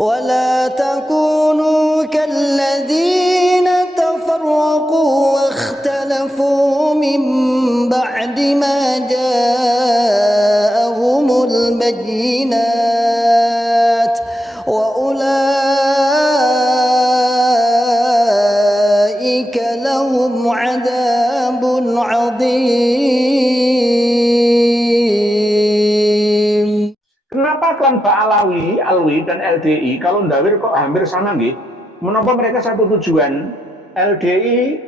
ولا تكونوا كالذين تفرقوا واختلفوا من بعد ما جاءهم البينات وأولئك لهم عذاب عظيم. Kenapa klan Ba'alawi, Alwi, dan LDI kalau ndawir kok hampir sama nggih? Menapa mereka satu tujuan? LDI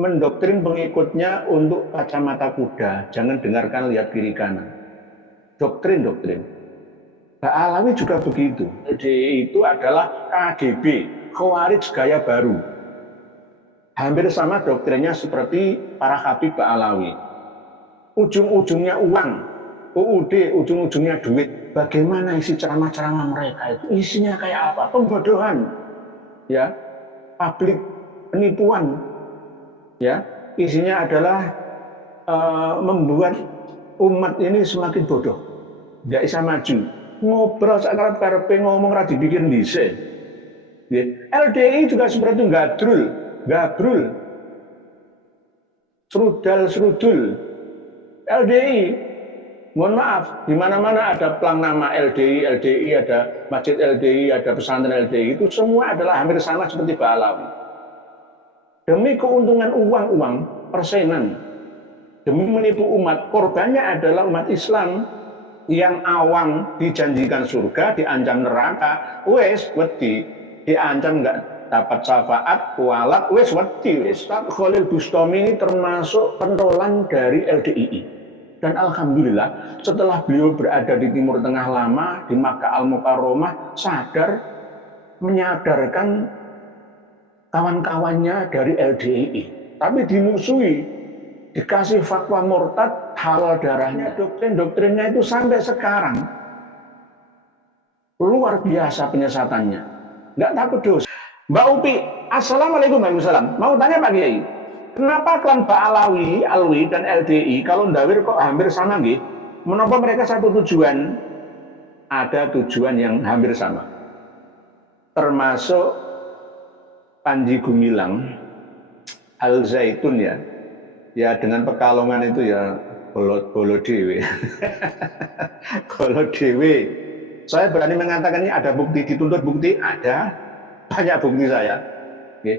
mendoktrin pengikutnya untuk kacamata kuda, jangan dengarkan, lihat kiri kanan. Doktrin. Ba'alawi juga begitu. LDI itu adalah KGB, Khawarij gaya baru. Hampir sama doktrinnya seperti para Habib Ba'alawi. Ujung-ujungnya uang. UUD, ujung-ujungnya duit. Bagaimana isi ceramah-ceramah mereka itu? Isinya kayak apa? Pembodohan, ya, publik, penipuan, ya. Isinya adalah membuat umat ini semakin bodoh, nggak bisa maju. Ngobrol sakarep-karepe ngomong ra dibikin dhisik. LDI juga seperti itu, gabrul, serudal-serudul. LDI, mohon maaf, di mana-mana ada plang nama LDI, ada masjid LDI, ada pesantren LDI, itu semua adalah hampir sama seperti Ba'alawi. Demi keuntungan uang persenan, demi menipu umat, korbannya adalah umat Islam yang awam dijanjikan surga, diancam neraka, wes wedi, diancam nggak dapat syafaat, kualat, wes wedi. Ustaz Khalil Bustami ini termasuk pentolan dari LDII. Dan alhamdulillah setelah beliau berada di Timur Tengah lama, di Makkah Al-Mukarramah, menyadarkan kawan-kawannya dari LDII. Tapi dimusuhi, dikasih fatwa murtad, halal darahnya. Doktrinnya itu sampai sekarang luar biasa penyesatannya. Nggak takut dosa. Mbak Upi, Assalamualaikum warahmatullahi wabarakatuh. Mau tanya Pak Kiai, kenapa klan Ba'alawi, Alwi, dan LDI kalau ndawir kok hampir sama nggih? Menapa mereka satu tujuan? Ada tujuan yang hampir sama. Termasuk Panji Gumilang, Al Zaitun ya. Ya dengan Pekalongan itu ya bolo dewe. Bolo dewe. Saya berani mengatakan ini ada bukti, dituntut bukti, ada banyak bukti saya. Okay.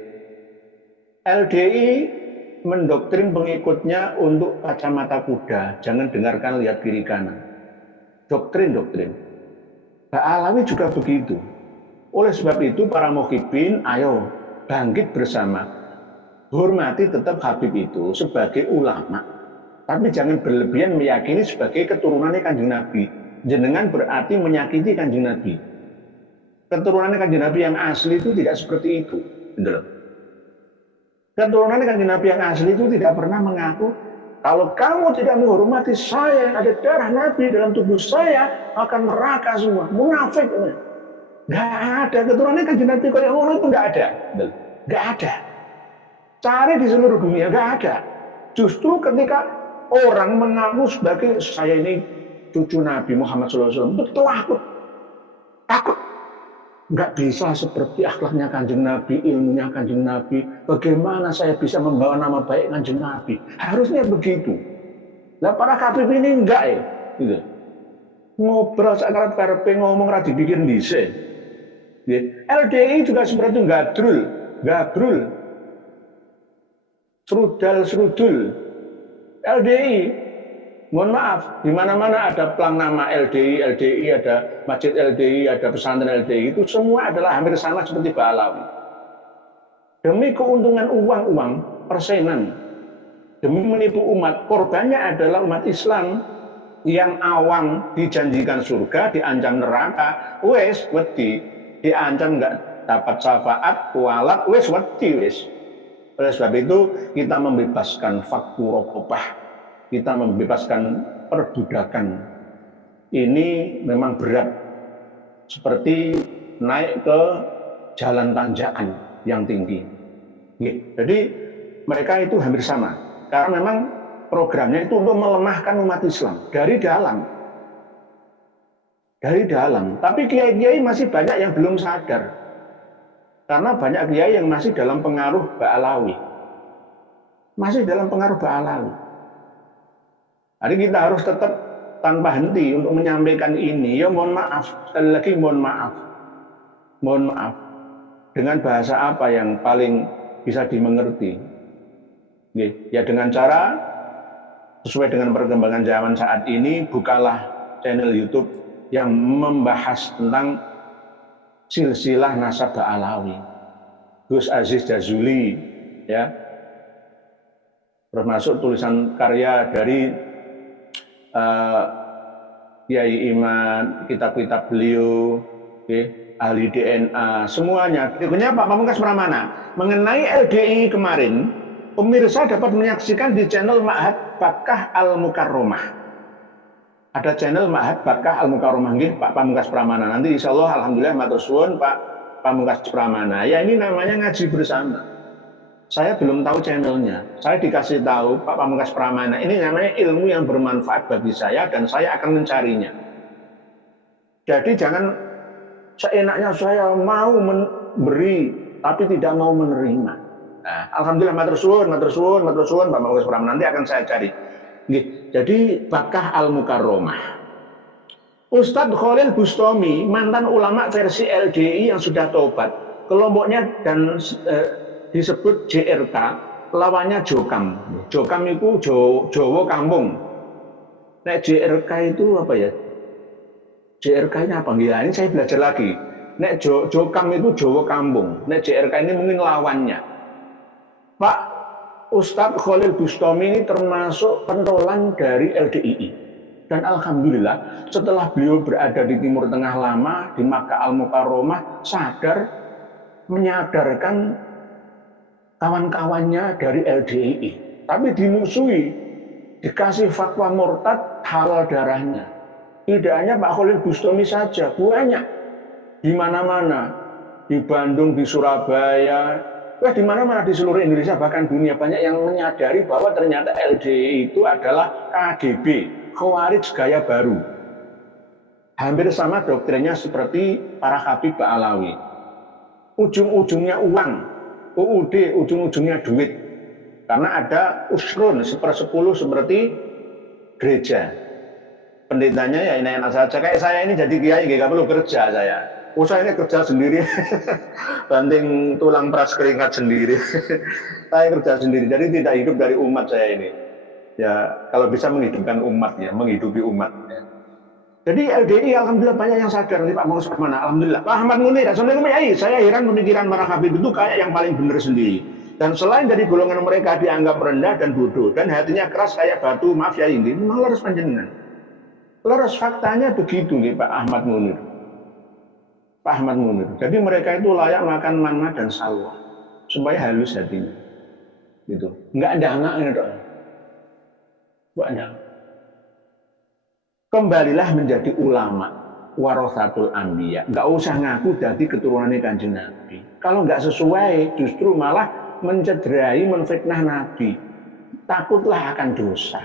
LDI mendoktrin pengikutnya untuk kacamata kuda, jangan dengarkan, lihat kiri kanan. Doktrin. Ba'alawi juga begitu. Oleh sebab itu para muhibbin, ayo bangkit bersama. Hormati tetap Habib itu sebagai ulama, tapi jangan berlebihan meyakini sebagai keturunannya Kanjeng Nabi. Jenengan berarti menyakiti Kanjeng Nabi. Keturunannya Kanjeng Nabi yang asli itu tidak seperti itu. Betul. Keturunan Kanjeng Nabi yang asli itu tidak pernah mengaku kalau kamu tidak menghormati saya yang ada darah Nabi dalam tubuh saya akan neraka semua. Munafik. Nggak ada keturunan Kanjeng Nabi kalau yang itu nggak ada. Nggak ada. Cari di seluruh dunia nggak ada. Justru ketika orang mengaku sebagai saya ini cucu Nabi Muhammad SAW, betul takut. Nggak bisa seperti akhlaknya Kanjeng Nabi, ilmunya Kanjeng Nabi. Bagaimana saya bisa membawa nama baik Kanjeng Nabi? Harusnya begitu. Nah para Habib ini enggak ya. Gitu. Ngobrol sakarep-karepe ngomong ra dibikin dhisik. LDI juga seperti itu, gabrul, serudal-serudul. LDI, mohon maaf, di mana-mana ada plang nama LDI, ada masjid LDI, ada pesantren LDI, itu semua adalah hampir sama seperti Ba'alawi. Demi keuntungan uang persenan, demi menipu umat, korbannya adalah umat Islam yang awam dijanjikan surga, diancam neraka, wes wedi, diancam nggak dapat syafaat, kualat, wes wedi wes. Oleh sebab itu kita membebaskan fakku rokobah, kita membebaskan perbudakan. Ini memang berat, seperti naik ke jalan tanjakan yang tinggi. Jadi mereka itu hampir sama, karena memang programnya itu untuk melemahkan umat Islam dari dalam. dari dalam. Tapi kiai-kiai masih banyak yang belum sadar. Karena banyak kiai yang masih dalam pengaruh Ba'alawi. Masih dalam pengaruh Ba'alawi. Jadi kita harus tetap tanpa henti untuk menyampaikan ini. Ya mohon maaf, sekali lagi mohon maaf. Mohon maaf. Dengan bahasa apa yang paling bisa dimengerti? Ya dengan cara sesuai dengan perkembangan zaman saat ini, bukalah channel YouTube yang membahas tentang silsilah nasab Ba'alawi. Gus Aziz Jazuli, ya, termasuk tulisan karya dari Kiai Iman, kitab-kitab beliau, ahli DNA, semuanya. Berikutnya Pak Pamungkas Pramana mengenai LDI kemarin, pemirsa dapat menyaksikan di channel Ma'had Bakkah Al-Mukarromah. Ada channel Ma'had Bakkah Al-Mukarromah nggih Pak Pamungkas Pramana. Nanti insya Allah alhamdulillah matur suwun Pak Pamungkas Pramana. Ya ini namanya ngaji bersama. Saya belum tahu channelnya. Saya dikasih tahu Pak Pamungkas Pramana. Ini namanya ilmu yang bermanfaat bagi saya dan saya akan mencarinya. Jadi jangan seenaknya saya mau memberi tapi tidak mau menerima. Nah, alhamdulillah matur suwun Pak Pamungkas Pramana. Nanti akan saya cari. Jadi Bakkah Al-Mukarromah. Ustadz Khalil Bustami, mantan ulama versi LDI yang sudah tobat, kelompoknya dan disebut JRK, lawannya Jokam. Jokam itu Jowo Kampung. Nah JRK itu apa ya? JRK ini apa? Gila, ini saya belajar lagi. Nek Jokam itu Jowo Kampung. Nek JRK ini mungkin lawannya. Pak Ustadz Khalil Bustami ini termasuk pentolan dari LDII. Dan alhamdulillah setelah beliau berada di Timur Tengah lama, di Makkah Al-Mukarromah, sadar menyadarkan kawan-kawannya dari LDII. Tapi dimusuhi, dikasih fatwa murtad, halal darahnya. Tidak hanya Pak Khalil Bustami saja, banyak. Di mana-mana, di Bandung, di Surabaya, di mana-mana di seluruh Indonesia bahkan dunia banyak yang menyadari bahwa ternyata LDI itu adalah KGB, Khawarij gaya baru. Hampir sama doktrinnya seperti para Habib Ba'alawi. Ujung-ujungnya uang, UUD ujung-ujungnya duit. Karena ada usrun 1/10 seperti gereja. Pendetanya ya enak-enak saja. Kayak saya ini jadi kiai nggak perlu kerja saya. Saya ini kerja sendiri, banting tulang peras keringat sendiri. Saya kerja sendiri, jadi tidak hidup dari umat saya ini. Ya, kalau bisa menghidupkan umat ya, menghidupi umat. Ya. Jadi LDI alhamdulillah banyak yang sadar nih Pak Pamungkas Pramana. Alhamdulillah. Pak Ahmad Munir, assalamualaikum Yai. Saya heran pemikiran para habib itu kayak yang paling benar sendiri. Dan selain dari golongan mereka dianggap rendah dan bodoh dan hatinya keras kayak batu, maaf ya ini memang leres panjenengan. Leres faktanya begitu nih Pak Ahmad Munir. Pak Ahmad Munir. Jadi mereka itu layak makan manna dan salwa supaya halus hatinya. Gitu. Enggak ada anaknya dong. Banyak. Kembalilah menjadi ulama warasatul anbiya. Enggak usah ngaku jadi keturunannya Kanjeng Nabi. Kalau enggak sesuai justru malah mencederai, menfitnah Nabi. Takutlah akan dosa.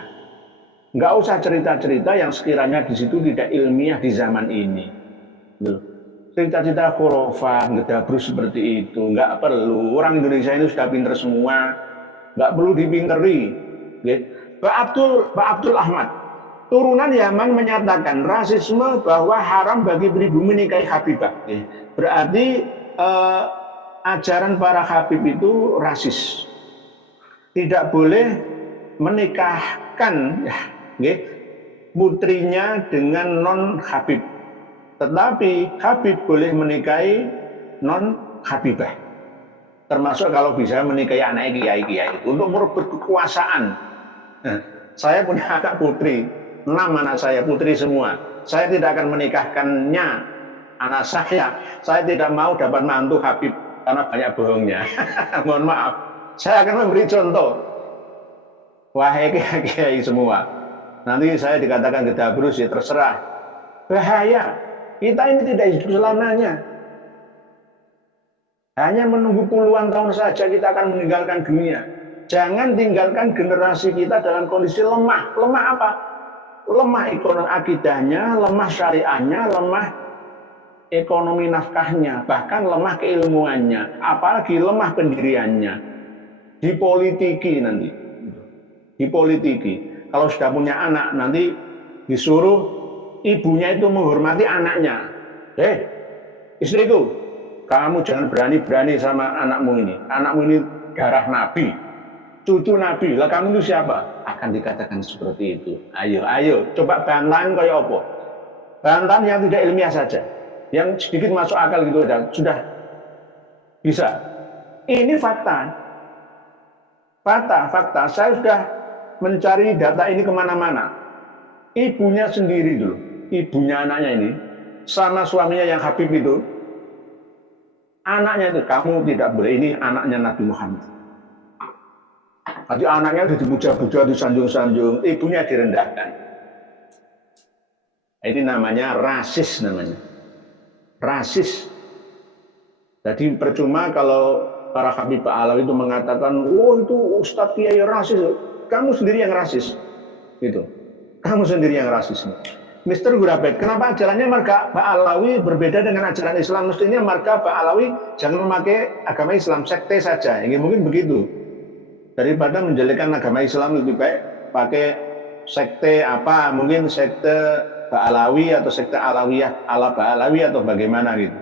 Enggak usah cerita-cerita yang sekiranya di situ tidak ilmiah di zaman ini. Gitu. Cerita-cerita khurafat, ngedabrus seperti itu, nggak perlu. Orang Indonesia ini sudah pinter semua, nggak perlu dipinteri. Pak Abdul Ahmad, turunan Yaman menyatakan rasisme bahwa haram bagi pribumi menikahi Habibah. Berarti ajaran para Habib itu rasis. Tidak boleh menikahkan putrinya dengan non Habib. Tetapi Habib boleh menikahi non Habibah. Termasuk kalau bisa menikahi anak kiai-kiai itu untuk merebut kekuasaan. Nah, saya punya anak putri, 6 anak saya putri semua. Saya tidak akan menikahkannya anak saya. Saya tidak mau dapat mantu Habib karena banyak bohongnya. Mohon maaf. Saya akan memberi contoh. Wahai kiai-kiai semua. Nanti saya dikatakan gedabrus ya terserah. Bahaya. Kita ini tidak hidup selamanya. Hanya menunggu puluhan tahun saja kita akan meninggalkan dunia. Jangan tinggalkan generasi kita dalam kondisi lemah. Lemah apa? lemah ekonomi akidahnya, lemah syariahnya, lemah ekonomi nafkahnya, bahkan lemah keilmuannya, apalagi lemah pendiriannya. Dipolitiki nanti. Dipolitiki. Kalau sudah punya anak, nanti disuruh ibunya itu menghormati anaknya. Istriku, kamu jangan berani-berani sama anakmu ini. Anakmu ini darah Nabi, cucu Nabi. Lah kamu itu siapa? Akan dikatakan seperti itu. Ayo, coba bantahan kayak apa? Bantahan yang tidak ilmiah saja, yang sedikit masuk akal gitu dan sudah bisa. Ini fakta. Saya sudah mencari data ini kemana-mana. Ibunya sendiri dulu, ibunya anaknya ini, sama suaminya yang Habib itu, anaknya itu, kamu tidak boleh, ini anaknya Nabi Muhammad. Jadi anaknya sudah dipuja-puja, disanjung-sanjung, ibunya direndahkan. Ini namanya rasis namanya. Rasis. Jadi percuma kalau para Habib Alawi itu mengatakan, oh itu Ustadz Kiai rasis. Kamu sendiri yang rasis. Gitu. Kamu sendiri yang rasis. Mister Gurabet, kenapa ajarannya marga Pak Alawi berbeda dengan ajaran Islam? Mestinya marga Pak Alawi jangan memakai agama Islam, sekte saja. Ini mungkin begitu. Daripada menjelekan agama Islam lebih baik pakai sekte apa, mungkin sekte Ba'alawi atau sekte Alawiyah, ala Ba'alawi atau bagaimana gitu.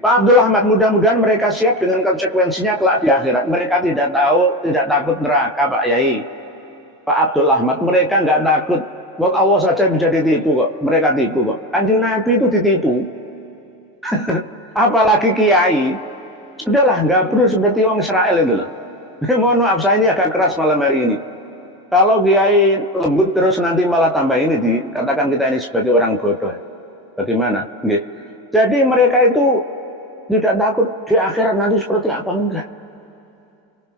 Pak Abdul Ahmad, mudah-mudahan mereka siap dengan konsekuensinya kelak di akhirat. Mereka tidak tahu, tidak takut neraka Pak Yai. Pak Abdul Ahmad, mereka nggak takut. Kok Allah saja bisa ditipu kok. Mereka tipu kok. Kanjeng Nabi itu ditipu. Apalagi Kiai. Sudahlah, nggak perlu seperti orang Israel itu loh. Mohon maaf, saya ini agak keras malam hari ini. Kalau Kiai lembut terus nanti malah tambah ini dikatakan kita ini sebagai orang bodoh. Bagaimana? Jadi mereka itu tidak takut di akhirat nanti seperti apa, enggak.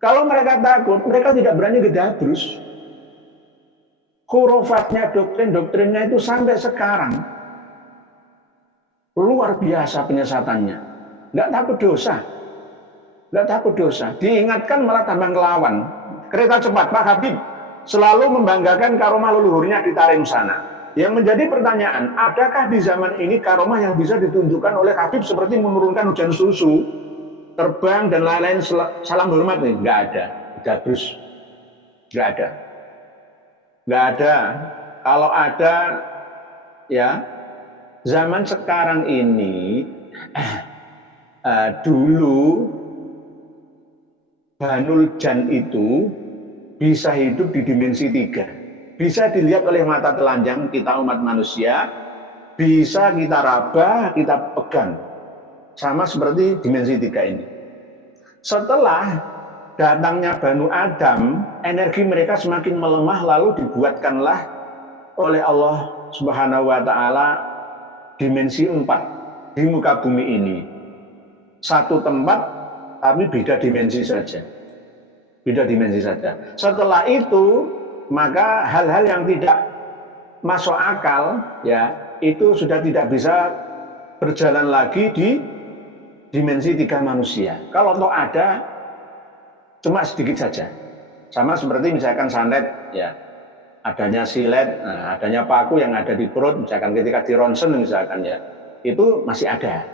Kalau mereka takut, mereka tidak berani gedabrus. Khurufatnya, doktrin-doktrinnya itu sampai sekarang luar biasa penyesatannya. Enggak takut dosa. Enggak takut dosa. Diingatkan malah tambah ngelawan. Kereta cepat Pak Habib selalu membanggakan karomah leluhurnya di Tarim sana. Yang menjadi pertanyaan, adakah di zaman ini karomah yang bisa ditunjukkan oleh Habib seperti menurunkan hujan susu, terbang dan lain-lain, salam hormat nih? Nggak ada. Dabrus. Nggak ada. Nggak ada. Kalau ada, ya, zaman sekarang ini, dulu Banul Jan itu bisa hidup di dimensi 3. Bisa dilihat oleh mata telanjang kita umat manusia, bisa kita raba, kita pegang. Sama seperti dimensi 3 ini. Setelah datangnya Banu Adam, energi mereka semakin melemah, lalu dibuatkanlah oleh Allah Subhanahu wa Ta'ala dimensi 4 di muka bumi ini. Satu tempat, tapi beda dimensi saja. Beda dimensi saja. Setelah itu, maka hal-hal yang tidak masuk akal, ya, itu sudah tidak bisa berjalan lagi di dimensi 3 manusia. Kalau toh ada, cuma sedikit saja. Sama seperti misalkan santet, ya, adanya silet, nah, adanya paku yang ada di perut, misalkan ketika di ronsen misalkan, ya, itu masih ada.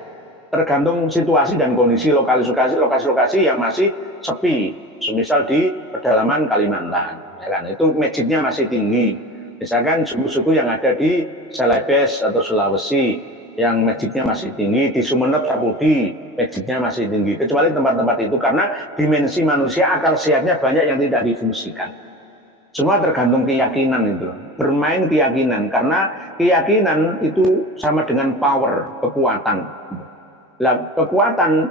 Tergantung situasi dan kondisi lokasi-lokasi yang masih sepi, semisal di pedalaman Kalimantan, misalkan, itu magicnya masih tinggi. Misalkan suku-suku yang ada di Celebes atau Sulawesi, yang magicnya masih tinggi, di Sumeneb, Sapudi, magicnya masih tinggi. Kecuali tempat-tempat itu, karena dimensi manusia akal sehatnya banyak yang tidak difungsikan. Semua tergantung keyakinan itu, bermain keyakinan, karena keyakinan itu sama dengan power, kekuatan. Lah, kekuatan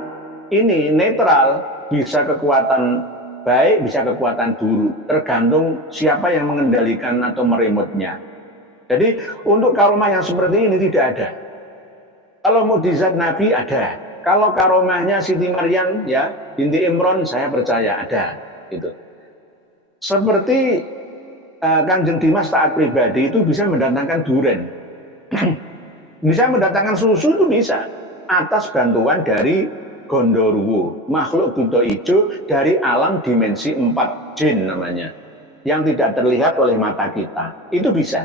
ini netral, bisa kekuatan baik, bisa kekuatan buruk, tergantung siapa yang mengendalikan atau meremotnya. Jadi untuk karomah yang seperti ini tidak ada. Kalau mukjizat Nabi ada, kalau karomahnya Siti Maryam, ya, binti Imron, saya percaya ada. Gitu. Seperti Kanjeng Dimas taat pribadi itu bisa mendatangkan duren, bisa mendatangkan susu, itu bisa, atas bantuan dari Gondoruwo, makhluk buta ijo dari alam dimensi 4 jin namanya, yang tidak terlihat oleh mata kita. Itu bisa.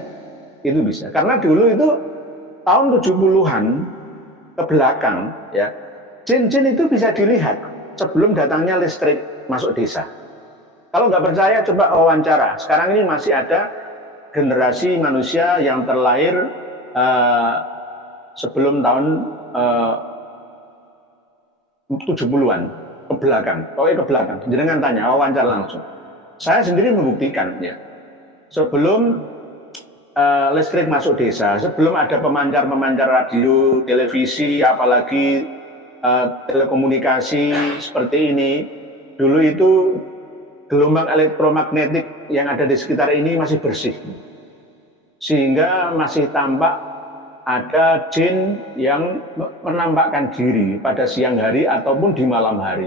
Itu bisa. Karena dulu itu tahun 70-an ke belakang ya, jin-jin itu bisa dilihat sebelum datangnya listrik masuk desa. Kalau nggak percaya coba wawancara. Sekarang ini masih ada generasi manusia yang terlahir sebelum tahun 70-an ke belakang. Pokoknya ke belakang. Jenengan tanya, wawancara langsung. Saya sendiri membuktikan ya. Sebelum listrik masuk desa, sebelum ada pemancar-pemancar radio, televisi, apalagi telekomunikasi seperti ini, dulu itu gelombang elektromagnetik yang ada di sekitar ini masih bersih, sehingga masih tampak ada jin yang menampakkan diri pada siang hari ataupun di malam hari.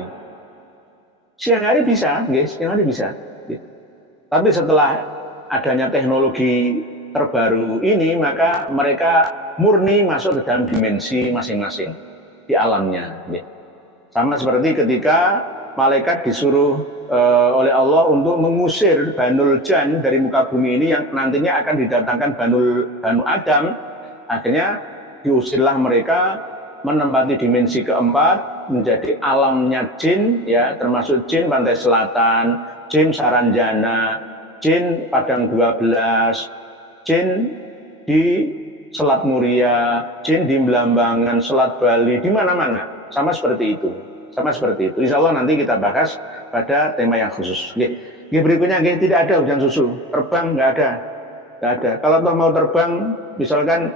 Siang hari bisa, guys, siang hari bisa. Tapi setelah adanya teknologi terbaru ini, maka mereka murni masuk ke dalam dimensi masing-masing di alamnya. Sama seperti ketika malaikat disuruh oleh Allah untuk mengusir Banul Jan dari muka bumi ini yang nantinya akan didatangkan Banu Adam. Akhirnya diusirlah mereka menempati dimensi keempat menjadi alamnya jin, ya, termasuk jin pantai selatan, jin Saranjana, jin Padang 12, jin di Selat Muria, jin di Belambangan, Selat Bali, di mana-mana sama seperti itu. Sama seperti itu. Insya Allah nanti kita bahas pada tema yang khusus. Berikutnya tidak ada hujan susu, terbang nggak ada, nggak ada. Kalau toh mau terbang, misalkan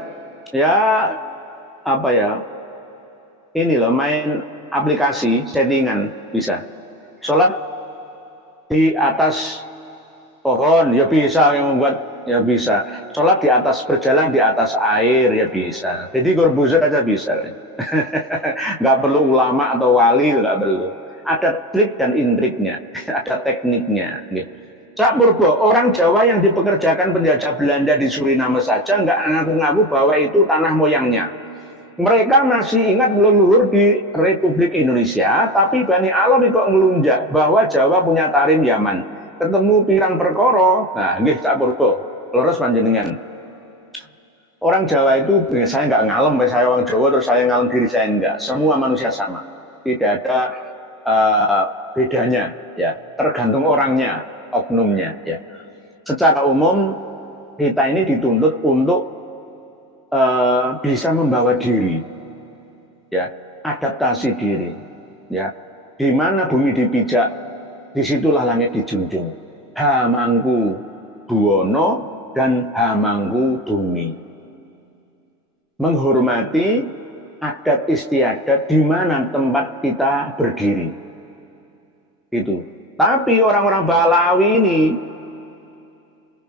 ya apa ya, ini loh main aplikasi settingan bisa. Sholat di atas pohon ya bisa, yang membuat ya bisa. Sholat di atas, berjalan di atas air ya bisa. Jadi korbuser aja bisa. Nggak perlu ulama atau wali, nggak perlu. Ada trik dan intriknya, ada tekniknya. Cak Purbo, orang Jawa yang dipekerjakan penjajah Belanda di Suriname saja nggak ngaku-ngaku bahwa itu tanah moyangnya. Mereka masih ingat leluhur di Republik Indonesia, tapi Bani Alam itu ngelunjak bahwa Jawa punya tarim Yaman. Ketemu pirang perkoro, nah nggih Cak Purbo, leres panjenengan. Orang Jawa itu, saya nggak ngalem, saya orang Jawa terus saya ngalem diri saya enggak. Semua manusia sama, tidak ada bedanya, ya. Tergantung orangnya, oknumnya, ya. Secara umum kita ini dituntut untuk bisa membawa diri, ya, adaptasi diri, ya. Di mana bumi dipijak, disitulah langit dijunjung. Hamangku buwono dan hamangku bumi. Menghormati adat istiadat di mana tempat kita berdiri. Itu. Tapi orang-orang Balawi ini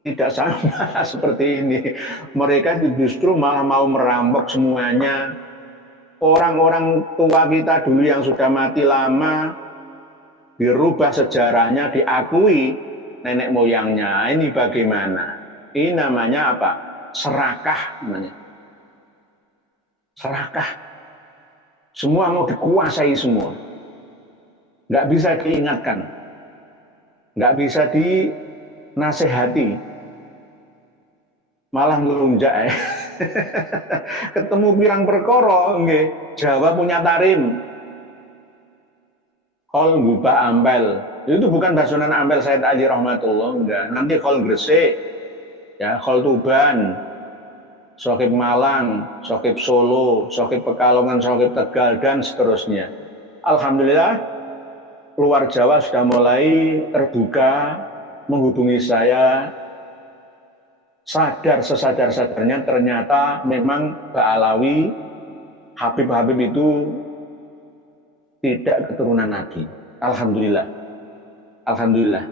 tidak sama seperti ini. Mereka justru malah mau merampok semuanya. Orang-orang tua kita dulu yang sudah mati lama dirubah sejarahnya, diakui nenek moyangnya. Ini bagaimana? Ini namanya apa? Serakah namanya. Serakah. Semua mau dikuasai semua. Nggak bisa diingatkan. Nggak bisa dinasehati. Malah ngelunjak ya. Ketemu pirang perkara, nggih. Jawa punya tarim. Khol ngubah ampel. Itu bukan basunan ampel Said Ali Rahmatullah, enggak. Nanti khol Gresik, ya, khol Tuban, Sokip Malang, Sokip Solo, Sokip Pekalongan, Sokip Tegal, dan seterusnya. Alhamdulillah, luar Jawa sudah mulai terbuka, menghubungi saya, sadar sesadar-sadarnya ternyata memang Ba'alawi, Habib-Habib itu tidak keturunan lagi. Alhamdulillah. Alhamdulillah.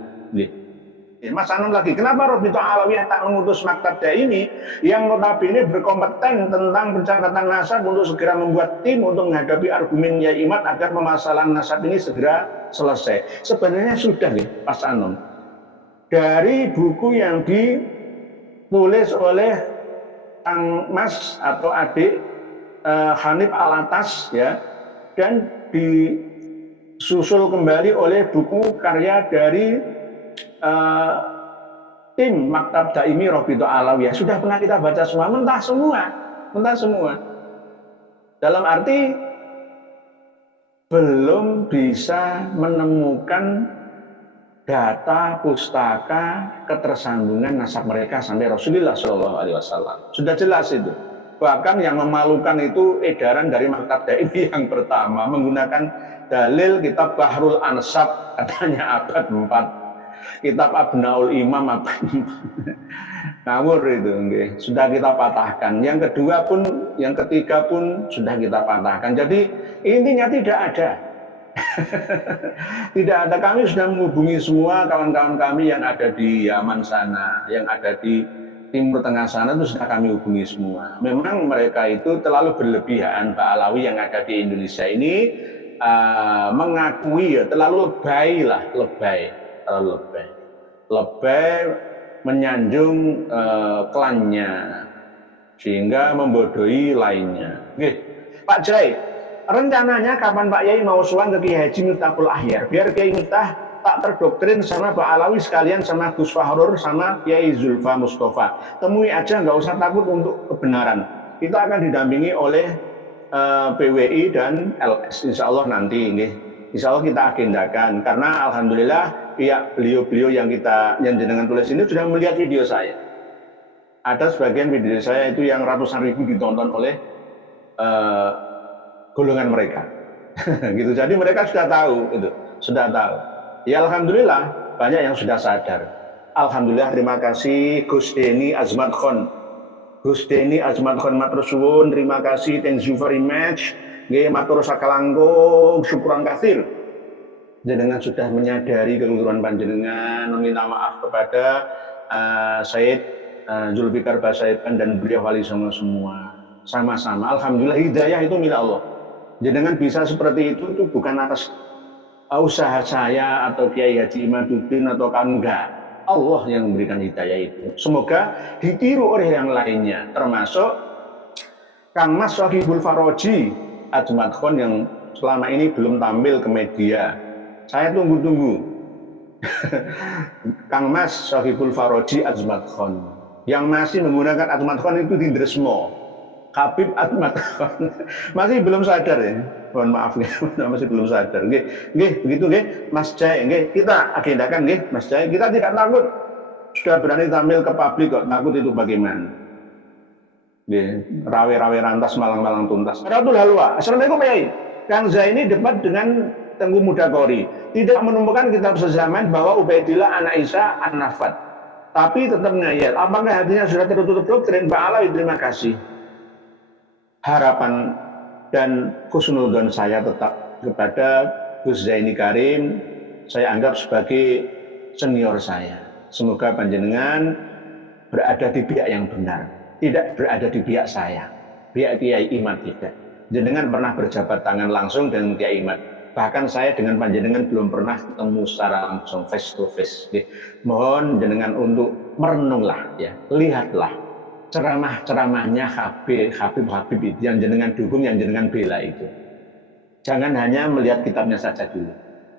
Mas Anum lagi, kenapa Robito Alawiyah tak mengutus Maktab ini yang notabene berkompeten tentang pencatatan nasab untuk segera membuat tim untuk menghadapi argumen Yai Imad agar permasalahan nasab ini segera selesai. Sebenarnya sudah nih Mas Anum. Dari buku yang ditulis oleh Kang Mas atau adik Hanif Alatas, ya, dan disusul kembali oleh buku karya dari tim Maktab Daimi Robito Alawiyah sudah pernah kita baca semua, mentah semua. Dalam arti belum bisa menemukan data pustaka ketersambungan nasab mereka sampai Rasulullah Shallallahu Alaihi Wasallam. Sudah jelas itu. Bahkan yang memalukan itu edaran dari Maktab Daimi yang pertama menggunakan dalil kitab Bahrul Ansab, katanya abad 4, kitab Abnaul Imam abad 4. Ngawur itu, okay. Sudah kita patahkan. Yang kedua pun, yang ketiga pun sudah kita patahkan. Jadi intinya tidak ada. Tidak ada. Kami sudah menghubungi semua kawan-kawan kami yang ada di Yaman sana, yang ada di Timur Tengah sana, itu sudah kami hubungi semua. Memang mereka itu terlalu berlebihan, Pak Alawi yang ada di Indonesia ini mengakui ya, terlalu lebay menyanjung klannya sehingga membodohi lainnya. Oke, Pak Jai, rencananya kapan Pak Yai mau suan ke Kiai Haji Miftahul Ahyar biar Kiai Miftah tak terdoktrin sama Pak Alawi sekalian sama Gus Fahrur sama Kiai Zulfa Mustafa. Temui aja, nggak usah takut untuk kebenaran. Kita akan didampingi oleh PWI dan LS, insya Allah nanti, insya Allah kita agendakan. Karena alhamdulillah pihak beliau-beliau yang jenengan tulis ini sudah melihat video saya. Ada sebagian video saya itu yang ratusan ribu ditonton oleh golongan mereka. Gitu. Jadi mereka sudah tahu itu, sudah tahu. Ya alhamdulillah banyak yang sudah sadar. Alhamdulillah, terima kasih Gus Deni Azmat Khon. Gus Deni Azmat Khon matur suwun, terima kasih, thank you very much. Nggih matur sakalangkung, syukuran katsir. Jenengan sudah menyadari kekeliruan panjenengan, meminta maaf kepada Said Zulfikar Basaiban dan beliau Wali Songo semua. Sama-sama. Alhamdulillah hidayah itu milik Allah. Jenengan bisa seperti itu bukan atas usaha saya atau Kiai Haji Imaduddin atau kan, enggak. Allah yang memberikan hidayah itu. Semoga ditiru oleh yang lainnya, termasuk Kang Mas Sohibul Faroji Azmat Khon yang selama ini belum tampil ke media. Saya tunggu-tunggu. Kang Mas Sohibul Faroji Azmat Khon yang masih menggunakan Azmat Khon itu di Dresmo. Habib Azmat Khon masih belum sadar ya. Mohon maaf masih belum sadar. Nggih, begitu nggih, Mas Jai, nggih, kita agendakan nggih, Mas Jai. Kita tidak takut. Sudah berani tampil ke publik kok, takut itu bagaimana? Nggih, rawe-rawe rantas malang-malang tuntas. Ratul Halwa. Assalamualaikum Pak Yai. Kang Zaini debat dengan Tengku Mudakori. Tidak menemukan kitab sezaman bahwa Ubaidillah anak Isa an-Nafat. Tapi tetap ngayal. Apakah hatinya sudah tertutup doktrin? Pak Alawi, terima kasih. Harapan dan khusnudon saya tetap kepada Gus Zaini Karim, saya anggap sebagai senior saya. Semoga panjenengan berada di pihak yang benar, tidak berada di pihak saya, pihak Kiai Imad tidak. Jenengan pernah berjabat tangan langsung dengan Kiai Imad. Bahkan saya dengan panjenengan belum pernah ketemu secara langsung, face to face. Mohon jenengan untuk merenunglah, ya, lihatlah ceramah-ceramahnya Habib itu yang jenengan dukung, yang jenengan bela itu. Jangan hanya melihat kitabnya saja dulu.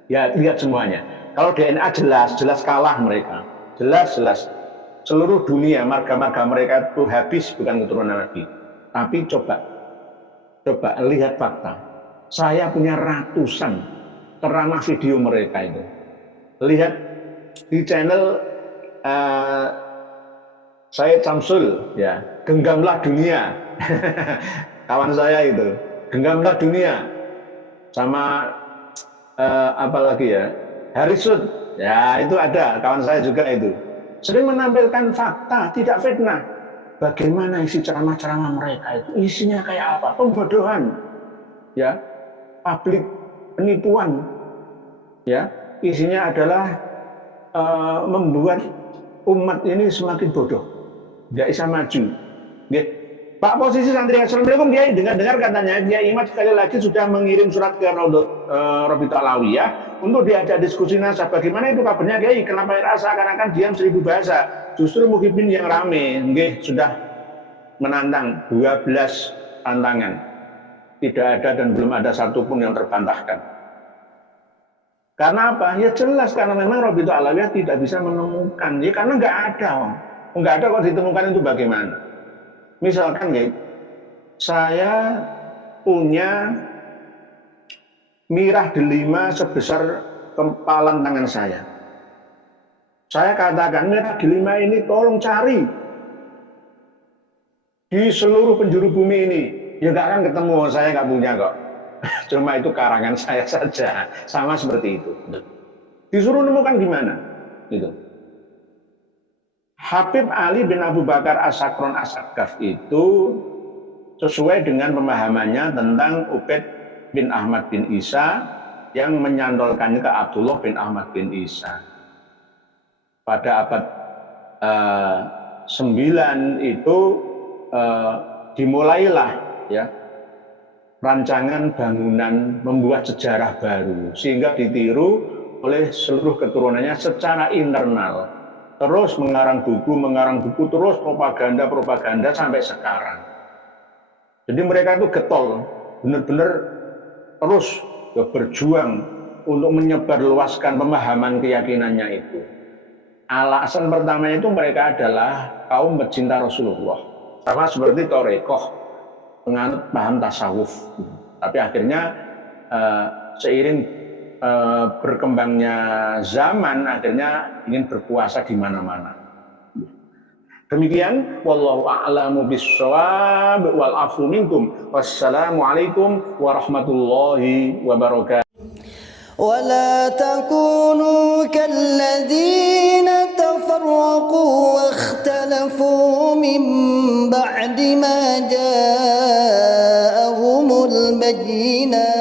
Ya, lihat semuanya. Kalau DNA jelas kalah mereka. Jelas. Seluruh dunia, marga-marga mereka itu habis bukan keturunan Nabi. Tapi coba lihat fakta. Saya punya ratusan ceramah video mereka itu. Lihat di channel saya Samsul, ya, genggamlah dunia. Kawan saya itu, genggamlah dunia. Sama apa lagi ya, Harisud, ya itu ada kawan saya juga itu. Sering menampilkan fakta, tidak fitnah. Bagaimana isi ceramah-ceramah mereka itu? Isinya kayak apa? Pembodohan, ya, publik penipuan, ya. Isinya adalah membuat umat ini semakin bodoh. Nggak bisa maju. Pak posisi santri, assalamualaikum Kiai. Dengar katanya Kiai Imad sekali lagi sudah mengirim surat ke Robito Alawiyah untuk diajak diskusi nasab. Bagaimana itu kabarnya Kiai? Kenapa seakan-akan diam 1000 bahasa? Justru Muhyiddin yang rame. Sudah menantang 12 tantangan. Tidak ada dan belum ada satupun yang terbantahkan. Karena apa? Ya jelas karena memang Rabi'atul Alawiyah tidak bisa menemukan. Ya karena nggak ada. Nggak ada kok ditemukan itu bagaimana? Misalkan ya, saya punya mirah delima sebesar kempalan tangan saya. Saya katakan mirah delima ini tolong cari di seluruh penjuru bumi ini. Ya nggak akan ketemu, saya nggak punya kok. Cuma itu karangan saya saja, sama seperti itu. Disuruh nemukan gimana? Gitu. Habib Ali bin Abu Bakar As-Sakron As-Sakaf itu sesuai dengan pemahamannya tentang Ubaid bin Ahmad bin Isa yang menyantolkannya ke Abdullah bin Ahmad bin Isa. Pada abad 9 itu dimulailah ya rancangan bangunan membuat sejarah baru sehingga ditiru oleh seluruh keturunannya secara internal. Terus mengarang buku, terus propaganda sampai sekarang. Jadi mereka itu getol, benar-benar terus berjuang untuk menyebarluaskan pemahaman keyakinannya itu. Alasan pertama itu mereka adalah kaum pecinta Rasulullah. Sama seperti Torekoh, penganut paham tasawuf. Tapi akhirnya seiring berkembangnya zaman akhirnya ingin berpuasa di mana-mana. Demikian wallahu a'lamu bissawab wal afu minkum. Wassalamualaikum warahmatullahi wabarakatuh. ولا تكونوا كالذين تفرقوا واختلفوا من بعد ما جاءهم البينات